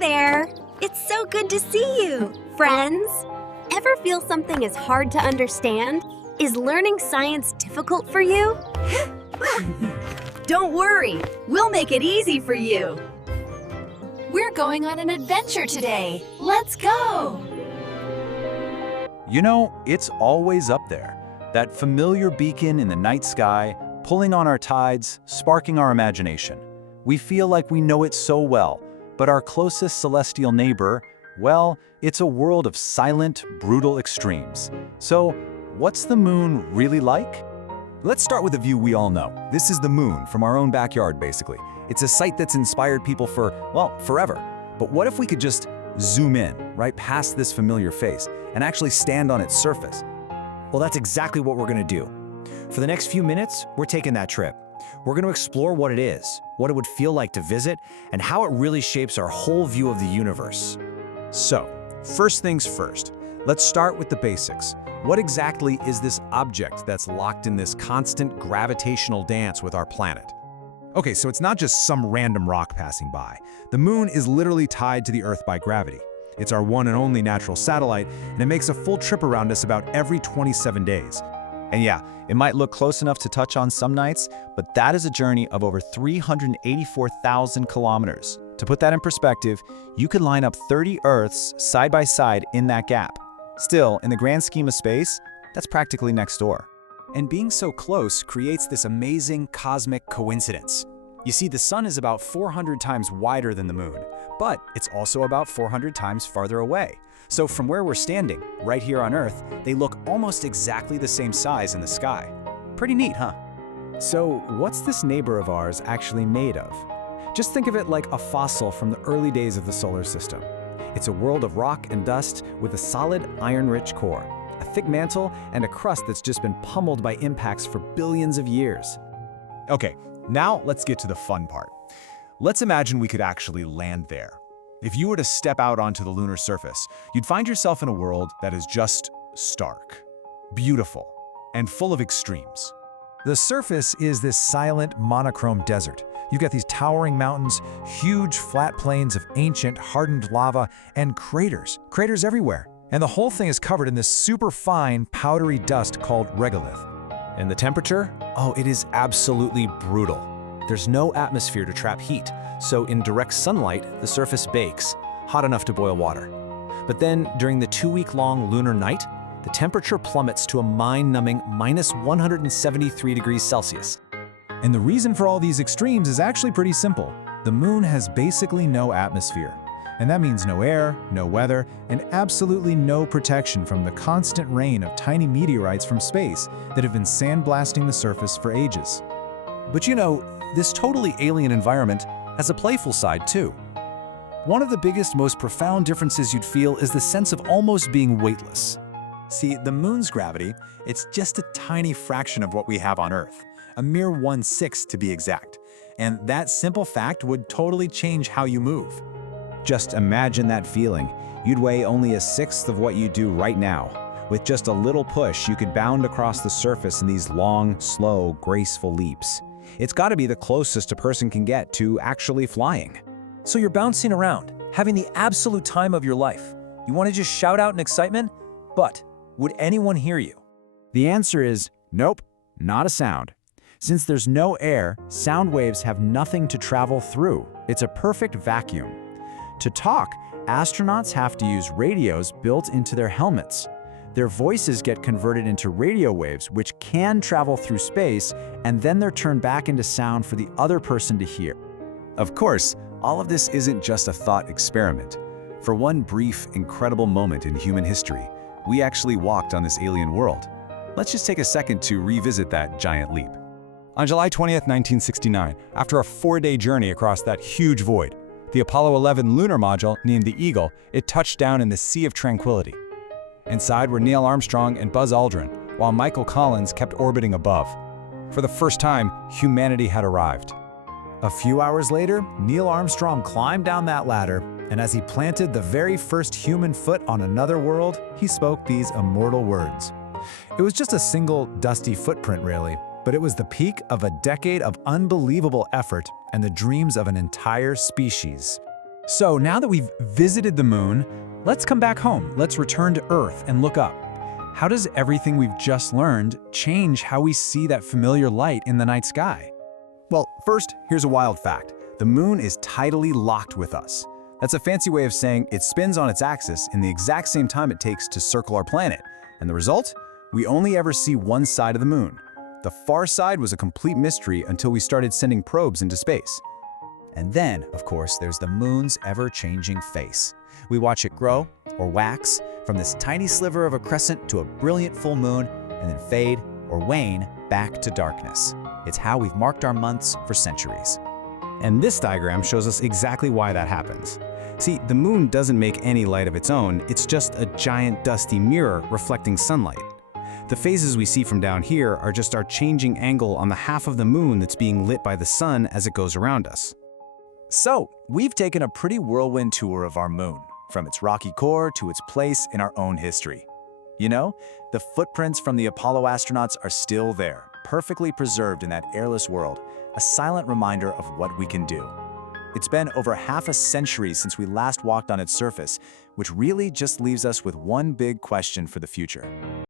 there! It's so good to see you, friends! Ever feel something is hard to understand? Is learning science difficult for you? Don't worry, we'll make it easy for you. We're going on an adventure today. Let's go! You know, it's always up there. That familiar beacon in the night sky, pulling on our tides, sparking our imagination. We feel like we know it so well, but our closest celestial neighbor, well, it's a world of silent, brutal extremes. So, what's the moon really like? Let's start with a view we all know. This is the moon from our own backyard, basically. It's a sight that's inspired people for, well, forever. But what if we could just zoom in, right past this familiar face, and actually stand on its surface? Well, that's exactly what we're going to do. For the next few minutes, we're taking that trip. We're going to explore what it is, what it would feel like to visit, and how it really shapes our whole view of the universe. So, first things first, let's start with the basics. What exactly is this object that's locked in this constant gravitational dance with our planet? Okay, so it's not just some random rock passing by. The moon is literally tied to the Earth by gravity. It's our one and only natural satellite, and it makes a full trip around us about every 27 days. And yeah, it might look close enough to touch on some nights, but that is a journey of over 384,000 kilometers. To put that in perspective, you could line up 30 Earths side by side in that gap. Still, in the grand scheme of space, that's practically next door. And being so close creates this amazing cosmic coincidence. You see, the sun is about 400 times wider than the moon, but it's also about 400 times farther away. So from where we're standing, right here on Earth, they look almost exactly the same size in the sky. Pretty neat, huh? So what's this neighbor of ours actually made of? Just think of it like a fossil from the early days of the solar system. It's a world of rock and dust with a solid iron-rich core, a thick mantle, and a crust that's just been pummeled by impacts for billions of years. Okay, now let's get to the fun part. Let's imagine we could actually land there. If you were to step out onto the lunar surface, you'd find yourself in a world that is just stark, beautiful, and full of extremes. The surface is this silent, monochrome desert. You've got these towering mountains, huge flat plains of ancient, hardened lava, and craters everywhere. And the whole thing is covered in this super fine, powdery dust called regolith. And the temperature? Oh, it is absolutely brutal. There's no atmosphere to trap heat, so in direct sunlight, the surface bakes, hot enough to boil water. But then, during the 2-week-long lunar night, the temperature plummets to a mind-numbing minus 173 degrees Celsius. And the reason for all these extremes is actually pretty simple. The moon has basically no atmosphere. And that means no air, no weather, and absolutely no protection from the constant rain of tiny meteorites from space that have been sandblasting the surface for ages. But you know, this totally alien environment has a playful side too. One of the biggest, most profound differences you'd feel is the sense of almost being weightless. See, the moon's gravity, it's just a tiny fraction of what we have on Earth, a mere 1/6 to be exact. And that simple fact would totally change how you move. Just imagine that feeling. You'd weigh only a sixth of what you do right now. With just a little push, you could bound across the surface in these long, slow, graceful leaps. It's got to be the closest a person can get to actually flying. So you're bouncing around, having the absolute time of your life. You want to just shout out in excitement? But would anyone hear you? The answer is nope, not a sound. Since there's no air, sound waves have nothing to travel through. It's a perfect vacuum. To talk, astronauts have to use radios built into their helmets. Their voices get converted into radio waves, which can travel through space, and then they're turned back into sound for the other person to hear. Of course, all of this isn't just a thought experiment. For one brief, incredible moment in human history, we actually walked on this alien world. Let's just take a second to revisit that giant leap. On July 20th, 1969, after a 4-day journey across that huge void, the Apollo 11 lunar module, named the Eagle, it touched down in the Sea of Tranquility. Inside were Neil Armstrong and Buzz Aldrin, while Michael Collins kept orbiting above. For the first time, humanity had arrived. A few hours later, Neil Armstrong climbed down that ladder, and as he planted the very first human foot on another world, he spoke these immortal words. It was just a single, dusty footprint, really, but it was the peak of a decade of unbelievable effort and the dreams of an entire species. So now that we've visited the moon, let's come back home. Let's return to Earth and look up. How does everything we've just learned change how we see that familiar light in the night sky? Well, first, here's a wild fact. The moon is tidally locked with us. That's a fancy way of saying it spins on its axis in the exact same time it takes to circle our planet. And the result? We only ever see one side of the moon. The far side was a complete mystery until we started sending probes into space. And then, of course, there's the moon's ever-changing face. We watch it grow, or wax, from this tiny sliver of a crescent to a brilliant full moon, and then fade, or wane, back to darkness. It's how we've marked our months for centuries. And this diagram shows us exactly why that happens. See, the moon doesn't make any light of its own, it's just a giant dusty mirror reflecting sunlight. The phases we see from down here are just our changing angle on the half of the moon that's being lit by the sun as it goes around us. So, we've taken a pretty whirlwind tour of our moon, from its rocky core to its place in our own history. You know, the footprints from the Apollo astronauts are still there, perfectly preserved in that airless world, a silent reminder of what we can do. It's been over half a century since we last walked on its surface, which really just leaves us with one big question for the future.